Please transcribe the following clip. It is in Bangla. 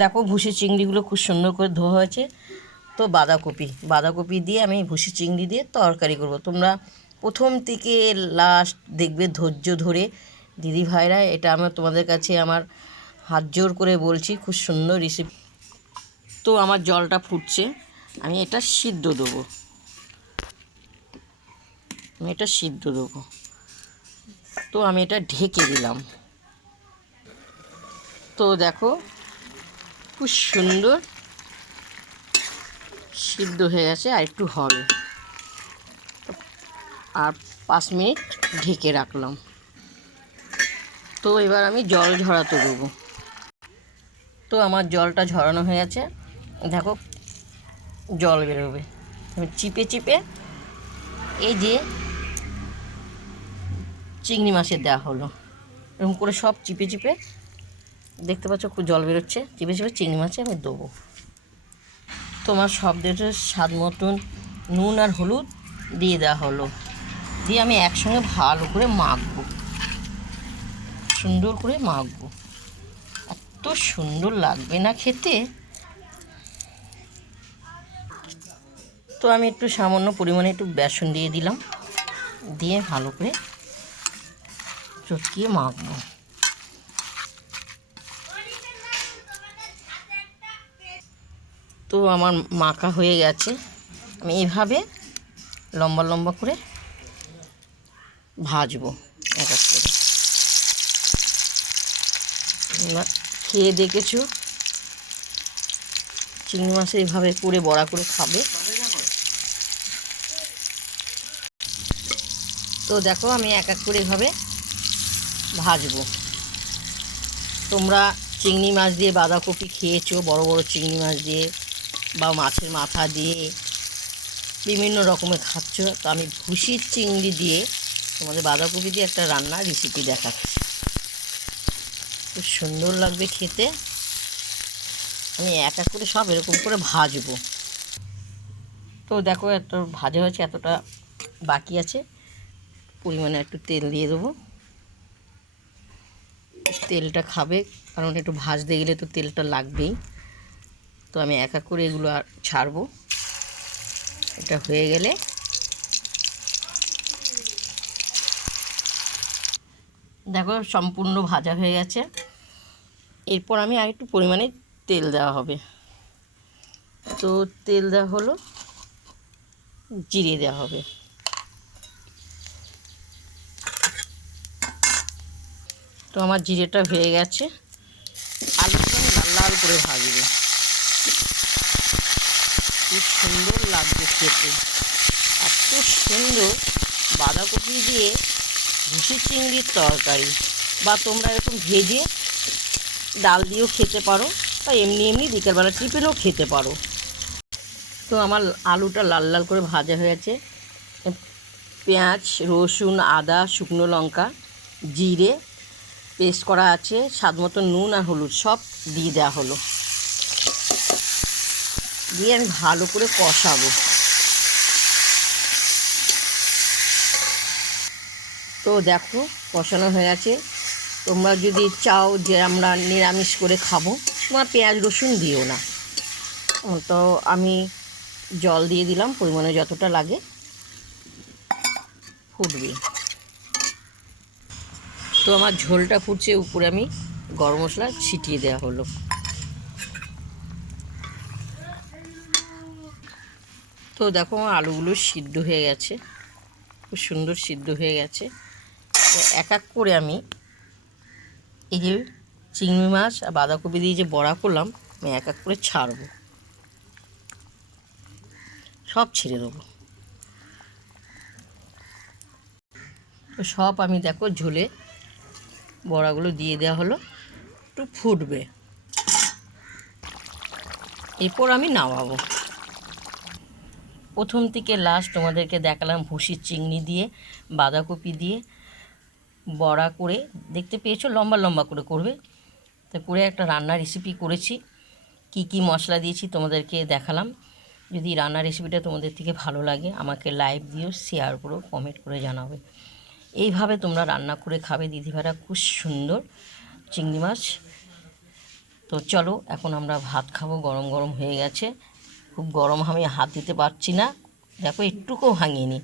দেখো ভুসি চিংড়িগুলো খুব সুন্দর করে ধোয়া হয়েছে। তো বাঁধাকপি দিয়ে আমি ভুসি চিংড়ি দিয়ে তরকারি করব। তোমরা প্রথম থেকে লাস্ট দেখবে ধৈর্য ধরে। দিদি ভাইরা, এটা আমার তোমাদের কাছে আমার হাত জোর করে বলছি, খুব সুন্দর রেসিপি। তো আমার জলটা ফুটছে, আমি এটা সিদ্ধ দেবো। তো আমি এটা ঢেকে দিলাম। তো দেখো খুব সুন্দর সিদ্ধ হয়ে গেছে, আর একটু হবে। আর 5 মিনিট ঢেকে রাখলাম। তো এবার আমি জল ঝরাতে দেবো। তো আমার জলটা ঝরানো হয়ে গেছে, দেখো জল বেরোবে। আমি চিপে এই যে চিংড়ি মাছের দেওয়া হলো, এরকম করে সব চিপে দেখতে পাচ্ছ খুব জল বেরোচ্ছে। চিপে চিংড়ি মাছে আমি দেবো। তোমার সব দেশের স্বাদ মতন নুন আর হলুদ দিয়ে দেওয়া হলো। দিয়ে আমি একসঙ্গে ভালো করে মাখবো, সুন্দর করে মাখবো। এত সুন্দর লাগবে না খেতে। তো আমি একটু সামান্য পরিমাণে একটু বেসন দিয়ে দিলাম, দিয়ে ভালো করে চটকিয়ে মাখবো। তো আমার মাখা হয়ে গেছে। আমি এইভাবে লম্বা লম্বা করে ভাজবো এক এক করে। খেয়ে দেখেছো চিংড়ি মাছ এইভাবে করে বড়া করে খাবে। তো দেখো আমি এক এক করে এভাবে ভাজবো। তোমরা চিংড়ি মাছ দিয়ে বাঁধাকপি খেয়েছো, বড় বড় চিংড়ি মাছ দিয়ে বা মাছের মাথা দিয়ে বিভিন্ন রকমের খাচ্ছ। তো আমি ভুসির চিংড়ি দিয়ে তোমাদের বাঁধাকপি দিয়ে একটা রান্নার রেসিপি দেখাচ্ছি। খুব সুন্দর লাগবে খেতে। আমি এক এক করে সব এরকম করে ভাজবো। তো দেখো এত ভাজা হয়েছে, এতটা বাকি আছে। পরিমাণে একটু তেল দিয়ে দেবো। তেলটা খাবে, কারণ একটু ভাজতে গেলে তো তেলটা লাগবেই। তো আমি এক এক করে এগুলো আর ছাড়বো। এটা হয়ে গেলে দেখো সম্পূর্ণ ভাজা হয়ে গেছে। এরপর আমি আর একটু পরিমাণে তেল দেওয়া হবে। তো তেল দেওয়া হলো, জিরে দেওয়া হবে। তো আমার জিরেটা হয়ে গেছে। আলুগুলো আমি লাল লাল করে ভাজবো। খুব সুন্দর লাগবে খেতে। এত সুন্দর বাঁধাকপি দিয়ে ভুসি চিংড়ির তরকারি, বা তোমরা এরকম ভেজে ডাল দিয়েও খেতে পারো, বা এমনি বিকেলবেলা টিফিনেও খেতে পারো। তো আমার আলুটা লাল লাল করে ভাজা হয়েছে। পেঁয়াজ, রসুন, আদা, শুকনো লঙ্কা, জিরে পেস্ট করা আছে, স্বাদ মতো নুন আর হলুদ সব দিয়ে দেওয়া হলো। দিয়ে আমি ভালো করে কষাবো। তো দেখো কষানো হয়ে গেছে। তোমরা যদি চাও যে আমরা নিরামিষ করে খাবো, তোমরা পেঁয়াজ রসুন দিও না। তো আমি জল দিয়ে দিলাম পরিমাণে যতটা লাগে, ফুটবে। তো আমার ঝোলটা ফুটছে, উপরে আমি গরম মশলা ছিটিয়ে দেওয়া হলো। তো দেখো আমার আলুগুলো সিদ্ধ হয়ে গেছে, খুব সুন্দর সিদ্ধ হয়ে গেছে। তো এক এক করে আমি এই যে চিংড়ি মাছ আর বাঁধাকপি দিয়ে যে বড়া করলাম, আমি এক এক করে ছাড়বো, সব ছেড়ে দেবো। তো সব আমি দেখো ঝোলে বড়াগুলো দিয়ে দেওয়া হলো, একটু ফুটবে। এরপর আমি নামাবো। প্রথম থেকে লাস্ট তোমাদেরকে দেখালাম ভুসির চিংড়ি দিয়ে বাঁধাকপি দিয়ে বড়া করে, দেখতে পেয়েছো লম্বা লম্বা করে করবে। তো করে একটা রান্নার রেসিপি করেছি, কি কি মশলা দিয়েছি তোমাদেরকে দেখালাম। যদি রান্নার রেসিপিটা তোমাদের থেকে ভালো লাগে আমাকে লাইক দিও, শেয়ার করো, কমেন্ট করে জানাবে। এইভাবে তোমরা রান্না করে খাবে দিদিভাইরা। খুব সুন্দর চিংড়ি মাছ তো চলো এখন আমরা ভাত খাবো, গরম গরম হয়ে গেছে, খুব গরম, আমি হাত দিতে পারছি না, দেখো একটুকুও ভাঙিনি।